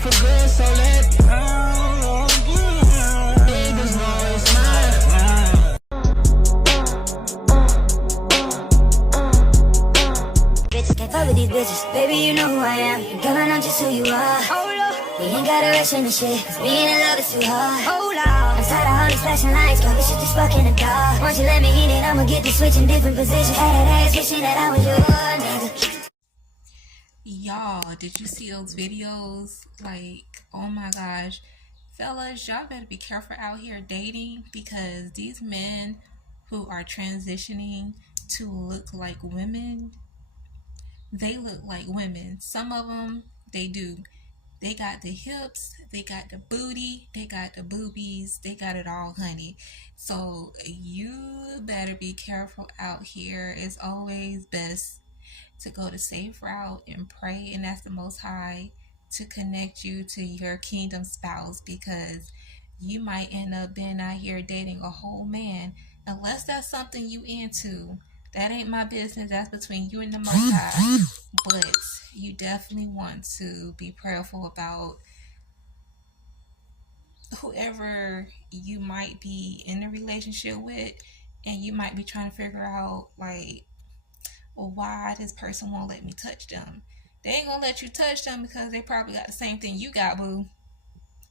for good, so let niggas know it's mine. Bitches can't fuck with these bitches. Baby, you know who I am. Girl, I know just who you are. We ain't gotta rush in the shit, cause being in love is too hard. I'm tired of all these flashing lights, girl, we should just fuck in the dark. Once you let me in it, I'ma get to switch in different positions. Had that ass wishing that I was your nigga. Y'all, did you see those videos? Like, oh my gosh. Fellas, y'all better be careful out here dating, because these men who are transitioning to look like women, they look like women. Some of them, they do. They got the hips, they got the booty, they got the boobies, they got it all, honey. So you better be careful out here. It's always best to go the safe route and pray and ask the Most High to connect you to your kingdom spouse, because you might end up being out here dating a whole man. Unless that's something you into, that ain't my business. That's between you and the Most High. But you definitely want to be prayerful about whoever you might be in a relationship with, and you might be trying to figure out, like, well, why this person won't let me touch them. They ain't gonna let you touch them because they probably got the same thing you got, boo.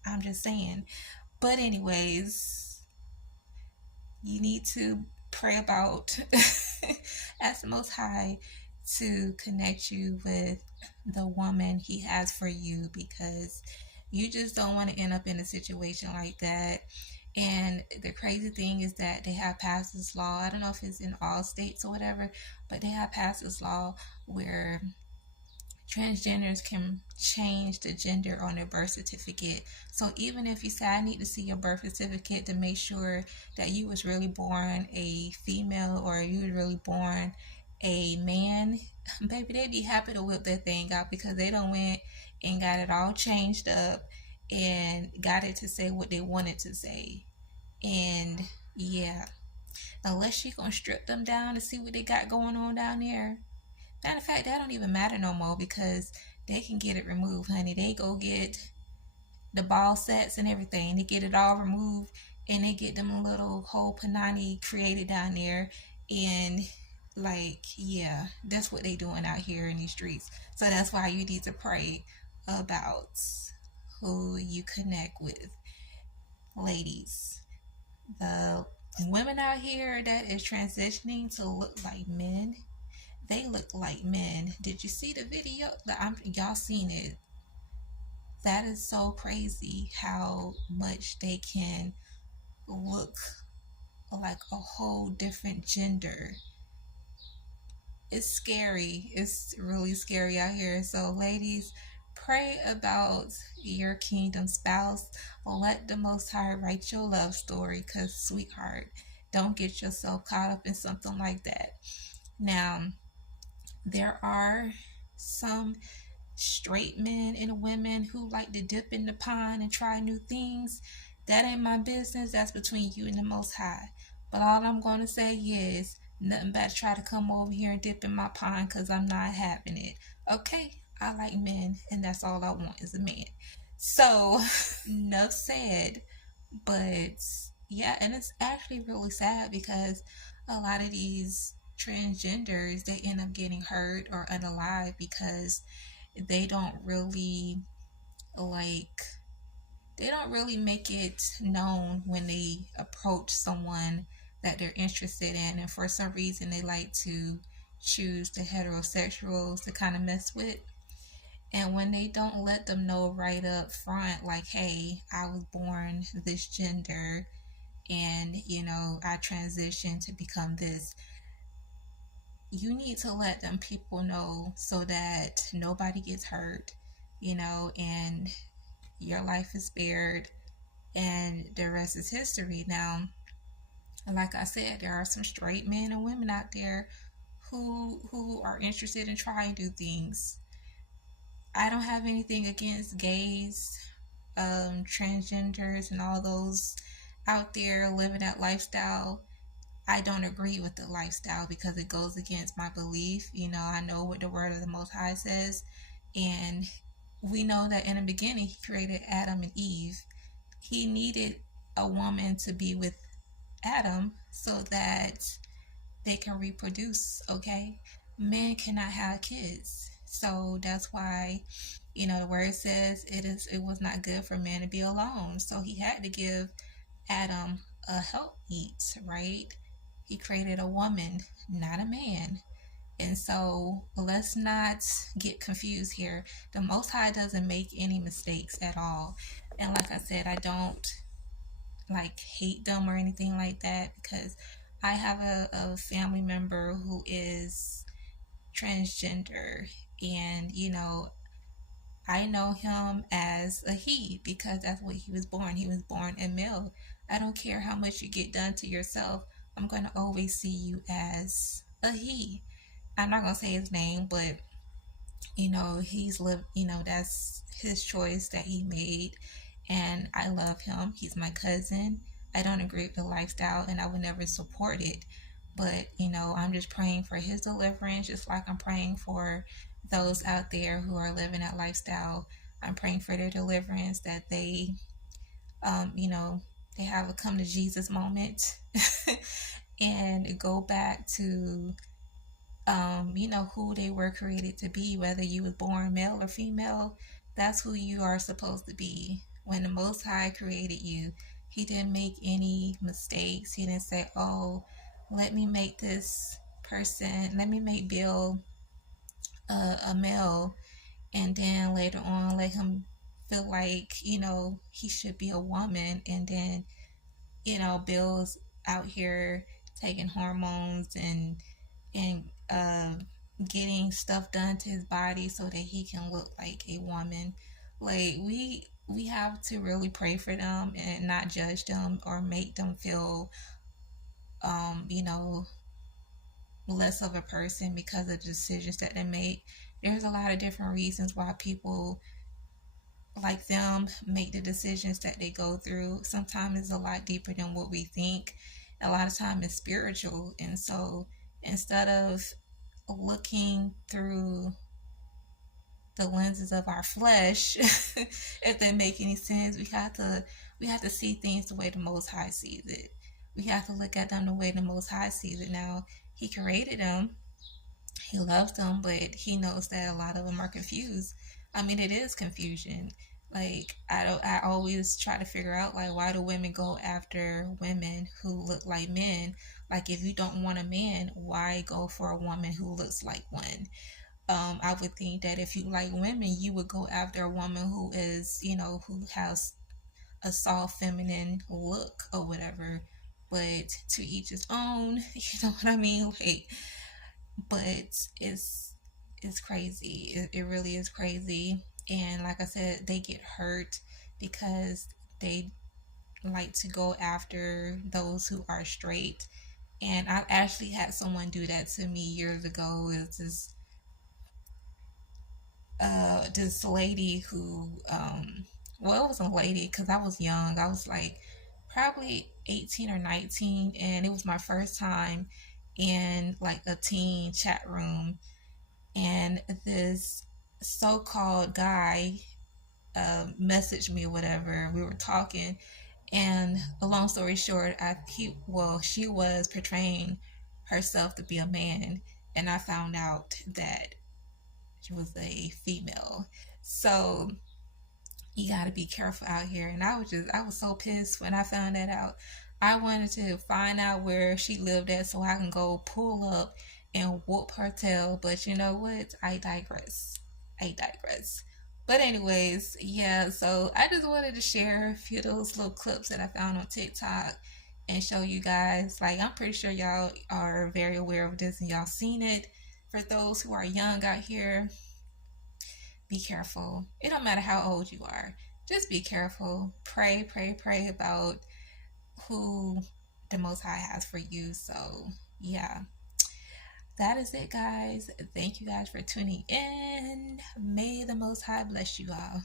I'm just saying. But anyways, you need to pray about ask the Most High to connect you with the woman he has for you, because you just don't want to end up in a situation like that. And the crazy thing is that they have passed this law. I don't know if it's in all states or whatever, but they have passed this law where transgenders can change the gender on their birth certificate. So even if you say, I need to see your birth certificate to make sure that you was really born a female or you was really born a man, baby, they be happy to whip that thing out, because they done went and got it all changed up and got it to say what they wanted to say. And yeah, unless you gonna strip them down to see what they got going on down there. Matter of fact, that don't even matter no more, because they can get it removed, honey. They go get the ball sets and everything. They get it all removed, and they get them a little whole panani created down there. And like, yeah, that's what they doing out here in these streets. So that's why you need to pray about who you connect with. Ladies, the women out here that is transitioning to look like men, they look like men. Did you see the video? Y'all seen it. That is so crazy how much they can look like a whole different gender. It's scary. It's really scary out here. So ladies, pray about your kingdom spouse. Let the Most High write your love story, because sweetheart, don't get yourself caught up in something like that. Now, there are some straight men and women who like to dip in the pond and try new things. That ain't my business. That's between you and the Most High. But all I'm going to say is, nothing bad to try to come over here and dip in my pond, because I'm not having it. Okay? I like men, and that's all I want is a man. So, enough said. But yeah, and it's actually really sad, because a lot of these transgenders, they end up getting hurt or unalive because they don't really make it known when they approach someone that they're interested in, and for some reason they like to choose the heterosexuals to kind of mess with. And when they don't let them know right up front, like, hey, I was born this gender, and I transitioned to become this, you need to let them people know so that nobody gets hurt, and your life is spared, and the rest is history. Now, like I said, there are some straight men and women out there who are interested in trying new things. I don't have anything against gays, transgenders, and all those out there living that lifestyle. I don't agree with the lifestyle because it goes against my belief. I know what the word of the Most High says, and we know that in the beginning he created Adam and Eve. He needed a woman to be with Adam so that they can reproduce, okay? Men cannot have kids. So that's why, the word says it was not good for man to be alone. So he had to give Adam a helpmeet, right? He created a woman, not a man. And so let's not get confused here. The Most High doesn't make any mistakes at all. And like I said, I don't hate them or anything like that, because I have a family member who is transgender, and I know him as a he because that's what he was born. He was born a male. I don't care how much you get done to yourself, I'm going to always see you as a he. I'm not going to say his name, but he's lived, that's his choice that he made, and I love him. He's my cousin. I don't agree with the lifestyle, and I would never support it, but I'm just praying for his deliverance, just like I'm praying for those out there who are living that lifestyle. I'm praying for their deliverance, that they they have a come to Jesus moment and go back to who they were created to be. Whether you was born male or female, that's who you are supposed to be. When the Most High created you, he didn't make any mistakes. He didn't say, oh, let me make Bill a male, and then later on let him feel like he should be a woman, and then Bill's out here taking hormones and getting stuff done to his body so that he can look like a woman. Like, we have to really pray for them and not judge them or make them feel less of a person because of the decisions that they make. There's a lot of different reasons why people like them make the decisions that they go through. Sometimes it's a lot deeper than what we think. A lot of time it's spiritual. And so instead of looking through the lenses of our flesh, if that make any sense, we have to see things the way the Most High sees it. We have to look at them the way the Most High sees it. Now, he created them, he loves them, but he knows that a lot of them are confused. I mean, it is confusion. Like, I always try to figure out, like, why do women go after women who look like men? Like, if you don't want a man, why go for a woman who looks like one? I would think that if you like women, you would go after a woman who is, who has a soft feminine look or whatever. But to each his own, you know what I mean? Like, but it's crazy. It really is crazy. And like I said, they get hurt because they like to go after those who are straight. And I've actually had someone do that to me years ago. It's this lady who well, it wasn't a lady because I was young. I was like probably 18 or 19, and it was my first time in like a teen chat room, and this so-called guy messaged me or whatever. We were talking, and a long story short, she was portraying herself to be a man, and I found out that she was a female. So you got to be careful out here. And I was so pissed when I found that out. I wanted to find out where she lived at so I can go pull up and whoop her tail. But you know what? I digress. But anyways, yeah, so I just wanted to share a few of those little clips that I found on TikTok and show you guys. Like, I'm pretty sure y'all are very aware of this and y'all seen it. For those who are young out here, be careful. It don't matter how old you are. Just be careful. Pray about who the Most High has for you. So, yeah. That is it, guys. Thank you guys for tuning in. May the Most High bless you all.